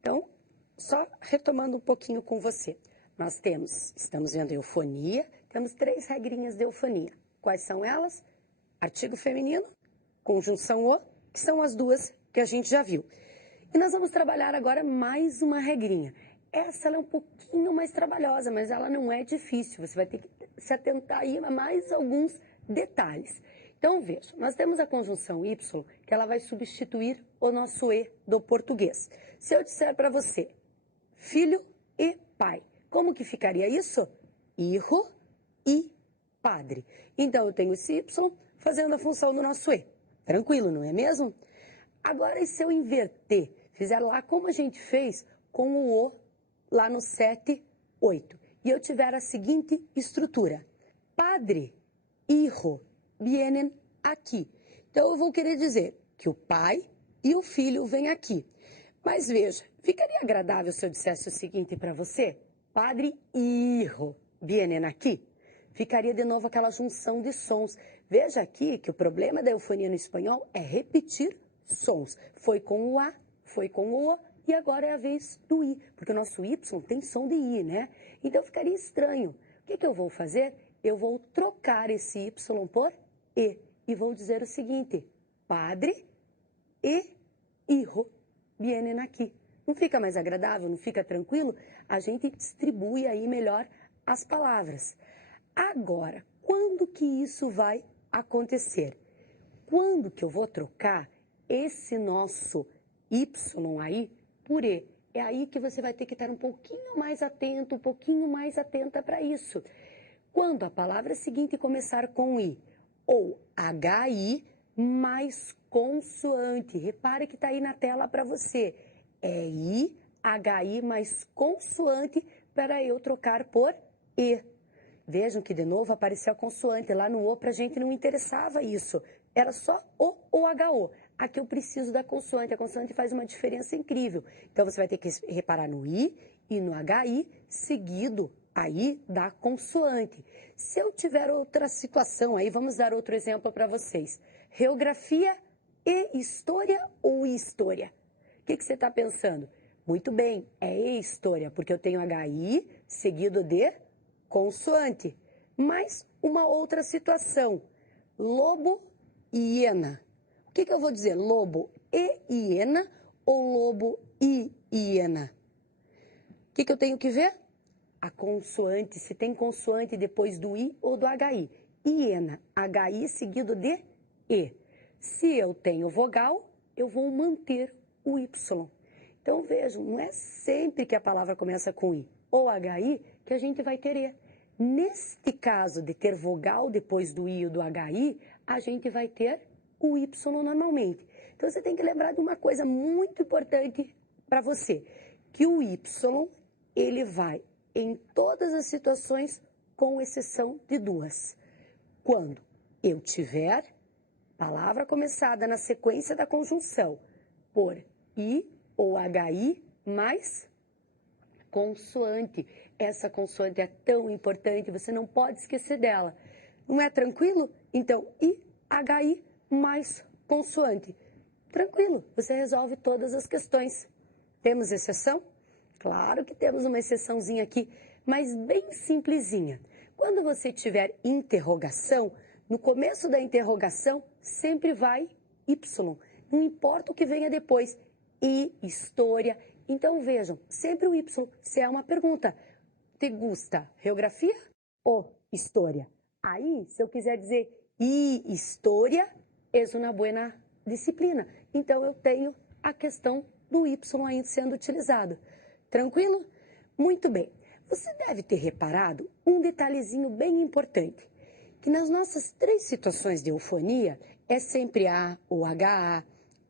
Então, só retomando um pouquinho com você. Nós estamos vendo eufonia, temos 3 regrinhas de eufonia. Quais são elas? Artigo feminino, conjunção o, que são as 2 que a gente já viu. E nós vamos trabalhar agora mais uma regrinha. Essa ela é um pouquinho mais trabalhosa, mas ela não é difícil. Você vai ter que se atentar aí a mais alguns detalhes. Então, veja, nós temos a conjunção Y, que ela vai substituir o nosso E do português. Se eu disser para você, filho e pai, como que ficaria isso? Hijo e padre. Então, eu tenho esse Y fazendo a função do nosso E. Tranquilo, não é mesmo? Agora, e se eu inverter? Fizer lá como a gente fez com o O, lá no 7, 8. E eu tiver a seguinte estrutura. Padre, hijo, vienen aqui. Então, eu vou querer dizer que o pai e o filho vêm aqui. Mas veja, ficaria agradável se eu dissesse o seguinte para você? Padre e hijo vienen aqui. Ficaria de novo aquela junção de sons. Veja aqui que o problema da eufonia no espanhol é repetir sons. Foi com o A, foi com o O e agora é a vez do I. Porque o nosso Y tem som de I, né? Então ficaria estranho. O que eu vou fazer? Eu vou trocar esse Y por E. E vou dizer o seguinte. Padre e hijo vienen aqui. Não fica mais agradável? Não fica tranquilo? A gente distribui aí melhor as palavras. Agora, quando que isso vai acontecer? Quando que eu vou trocar esse nosso Y aí por E? É aí que você vai ter que estar um pouquinho mais atento, um pouquinho mais atenta para isso. Quando a palavra seguinte começar com I, ou HI mais consoante. Repare que está aí na tela para você. É I, HI mais consoante para eu trocar por E. Vejam que de novo apareceu a consoante. Lá no O, para a gente não interessava isso. Era só O ou HO. Aqui eu preciso da consoante. A consoante faz uma diferença incrível. Então, você vai ter que reparar no I e no HI, seguido aí da consoante. Se eu tiver outra situação, aí vamos dar outro exemplo para vocês. Geografia e história ou história? O que você está pensando? Muito bem, é história, porque eu tenho HI seguido de consoante. Mas uma outra situação, lobo e hiena. O que eu vou dizer? Lobo e hiena ou lobo e hiena? O que eu tenho que ver? A consoante, se tem consoante depois do I ou do HI. Hiena, HI seguido de E. Se eu tenho vogal, eu vou manter o Y. Então, vejam, não é sempre que a palavra começa com I ou HI que a gente vai ter E. Neste caso de ter vogal depois do I ou do HI, a gente vai ter o Y normalmente. Então, você tem que lembrar de uma coisa muito importante para você, que o Y, ele vai em todas as situações, com exceção de 2. Quando eu tiver palavra começada na sequência da conjunção por I ou HI mais consoante. Essa consoante é tão importante, você não pode esquecer dela. Não é tranquilo? Então, I, HI mais consoante. Tranquilo, você resolve todas as questões. Temos exceção? Claro que temos uma exceçãozinha aqui, mas bem simplesinha. Quando você tiver interrogação, no começo da interrogação sempre vai Y. Não importa o que venha depois. E, história. Então vejam, sempre o Y, se é uma pergunta. Te gusta geografia ou história? Aí, se eu quiser dizer e história, é uma boa disciplina. Então eu tenho a questão do Y ainda sendo utilizado. Tranquilo? Muito bem. Você deve ter reparado um detalhezinho bem importante, que nas nossas 3 situações de eufonia é sempre A, ou HA,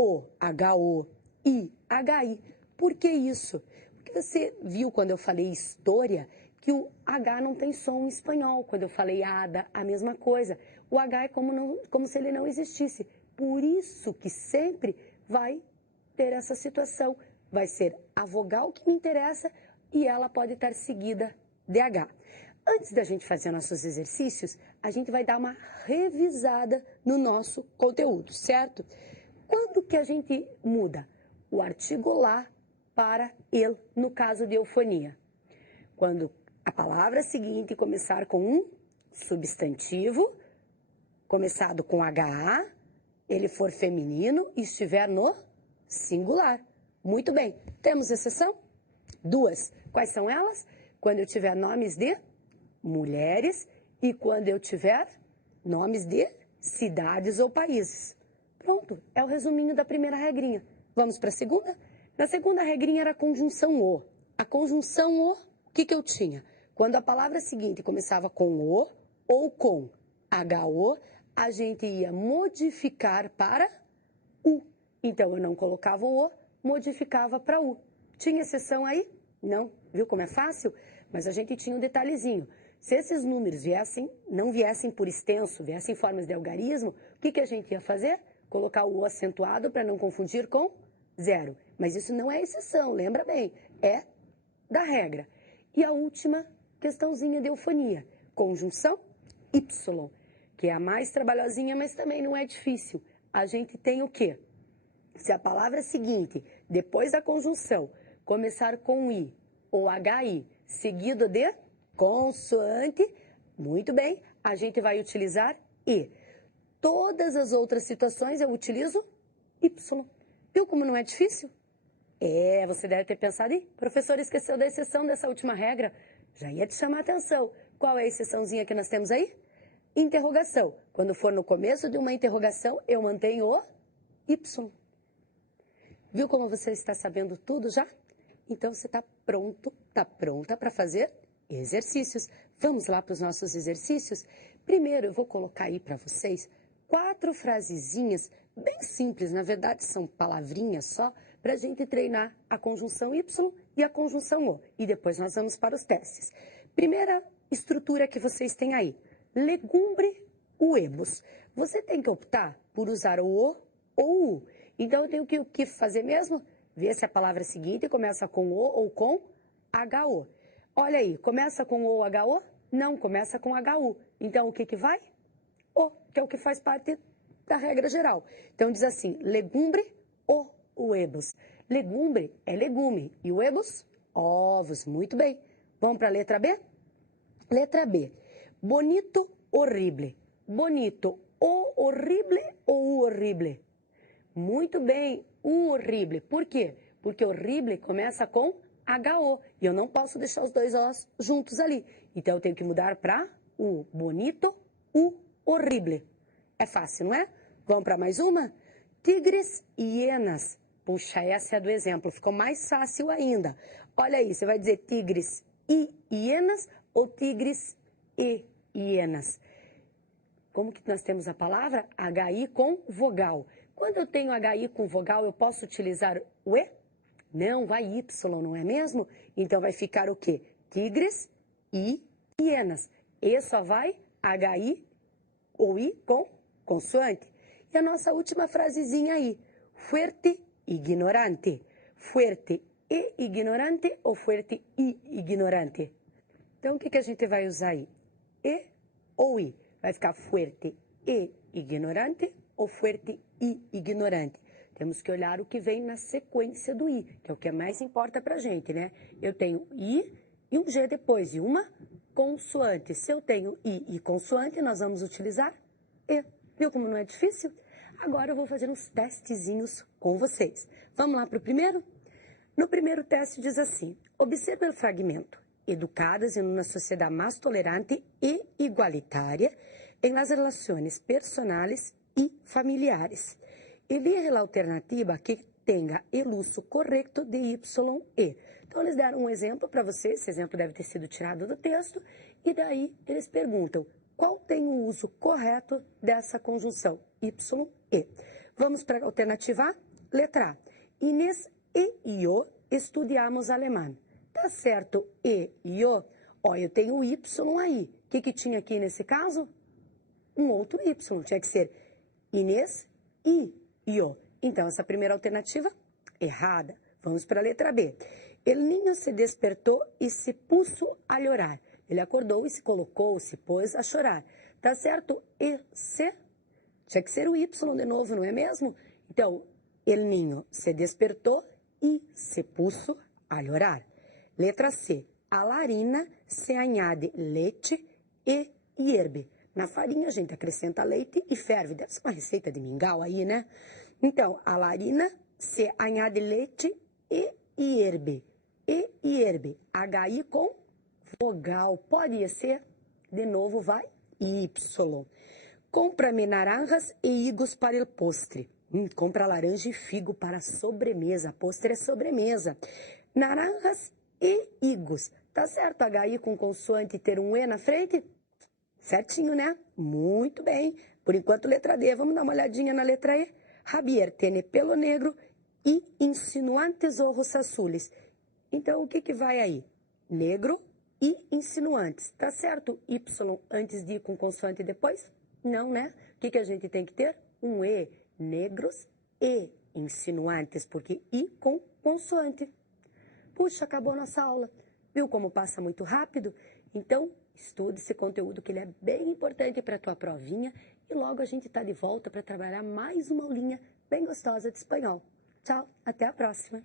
O, HO, I, HI. Por que isso? Porque você viu quando eu falei história que o H não tem som em espanhol. Quando eu falei ada, a mesma coisa. O H é como se ele não existisse. Por isso que sempre vai ter essa situação. Vai ser a vogal que me interessa e ela pode estar seguida de H. Antes da gente fazer nossos exercícios, a gente vai dar uma revisada no nosso conteúdo, certo? Quando que a gente muda o artigo lá para ele, no caso de eufonia? Quando a palavra seguinte começar com um substantivo, começado com HA, ele for feminino e estiver no singular. Muito bem. Temos exceção? Duas. Quais são elas? Quando eu tiver nomes de mulheres e quando eu tiver nomes de cidades ou países. Pronto, é o resuminho da primeira regrinha. Vamos para a segunda? Na segunda regrinha era a conjunção o. A conjunção o que eu tinha? Quando a palavra seguinte começava com o ou com HO, a gente ia modificar para U. Então, eu não colocava o O, modificava para U. Tinha exceção aí? Não. Viu como é fácil? Mas a gente tinha um detalhezinho. Se esses números não viessem por extenso, viessem em formas de algarismo, o que a gente ia fazer? Colocar o O acentuado para não confundir com zero. Mas isso não é exceção, lembra bem, é da regra. E a última questãozinha de eufonia, conjunção Y, que é a mais trabalhosinha, mas também não é difícil. A gente tem o quê? Se a palavra seguinte, depois da conjunção, começar com I ou HI, seguido de consoante, muito bem, a gente vai utilizar I. Todas as outras situações eu utilizo Y. Viu como não é difícil? Você deve ter pensado, professor esqueceu da exceção dessa última regra. Já ia te chamar a atenção. Qual é a exceçãozinha que nós temos aí? Interrogação. Quando for no começo de uma interrogação, eu mantenho o Y. Viu como você está sabendo tudo já? Então você está pronto, está pronta para fazer exercícios. Vamos lá para os nossos exercícios? Primeiro eu vou colocar aí para vocês 4 frasezinhas bem simples, na verdade são palavrinhas só, para a gente treinar a conjunção Y e a conjunção O. E depois nós vamos para os testes. Primeira estrutura que vocês têm aí. Legumbre uebus. Você tem que optar por usar o O ou o U. Então, eu tenho que fazer mesmo? Ver se a palavra seguinte começa com O ou com HO. Olha aí, começa com O ou HO? Não, começa com HU. Então, o que vai? O, que é o que faz parte da regra geral. Então, diz assim, legumbre ou uebus. Legumbre é legume e uebus, ovos. Muito bem. Vamos para a letra B? Letra B. Bonito, horrible. Bonito, o horrible ou o horrible? Muito bem, o horrible. Por quê? Porque horrible começa com HO. E eu não posso deixar os dois Os juntos ali. Então, eu tenho que mudar para o bonito, o horrible. É fácil, não é? Vamos para mais uma? Tigres e hienas. Puxa, essa é do exemplo. Ficou mais fácil ainda. Olha aí, você vai dizer tigres e hienas ou tigres e hienas? Como que nós temos a palavra? HI com vogal. Quando eu tenho HI com vogal, eu posso utilizar o E? Não, vai Y, não é mesmo? Então vai ficar o quê? Tigres e hienas. E só vai HI ou I com consoante. E a nossa última frasezinha aí. Fuerte ignorante. Fuerte e ignorante ou fuerte e ignorante? Então, o que a gente vai usar aí? E ou I? Vai ficar fuerte e ignorante ou fuerte e ignorante? Temos que olhar o que vem na sequência do I, que é o que mais importa pra gente, né? Eu tenho I e um G depois, e uma consoante. Se eu tenho I e consoante, nós vamos utilizar E. Viu como não é difícil? Agora eu vou fazer uns testezinhos com vocês. Vamos lá para o primeiro? No primeiro teste diz assim, observe o fragmento. Educadas em uma sociedade mais tolerante e igualitária em las relações personales e familiares. Elige a alternativa que tenha o uso correto de Y e. Então, eles deram um exemplo para você, esse exemplo deve ter sido tirado do texto, e daí eles perguntam qual tem o uso correto dessa conjunção Y e. Vamos para a alternativa A? Letra A. Inês e eu estudiamos alemão. Tá certo, e o? Ó, eu tenho o Y aí. O que tinha aqui nesse caso? Um outro Y. Tinha que ser Inês e eu. Então, essa primeira alternativa, errada. Vamos para a letra B. El niño se despertou e se puso a llorar. Ele acordou e se colocou, se pôs a chorar. Tá certo? E se? Tinha que ser o Y de novo, não é mesmo? Então, el niño se despertou e se puso a llorar. Letra C. A la harina se añade leite e hierve. Na farinha a gente acrescenta leite e ferve. Deve ser uma receita de mingau aí, né? Então, a la harina se añade leite e hierve. E hierve. HI com vogal. Pode ser? De novo, vai. Y. Compra-me naranjas e higos para el postre. Compra laranja e figo para a sobremesa. Postre é sobremesa. Naranjas e higos. Tá certo? HI com consoante ter um E na frente? Certinho, né? Muito bem. Por enquanto, letra D. Vamos dar uma olhadinha na letra E. Javier tiene pelo negro e insinuantes ojos azules. Então, o que vai aí? Negro e insinuantes. Tá certo? Y antes de ir com consoante depois? Não, né? O que a gente tem que ter? Um E. Negros e insinuantes, porque I com consoante. Puxa, acabou a nossa aula. Viu como passa muito rápido? Então, estude esse conteúdo que ele é bem importante para a tua provinha e logo a gente está de volta para trabalhar mais uma aulinha bem gostosa de espanhol. Tchau, até a próxima!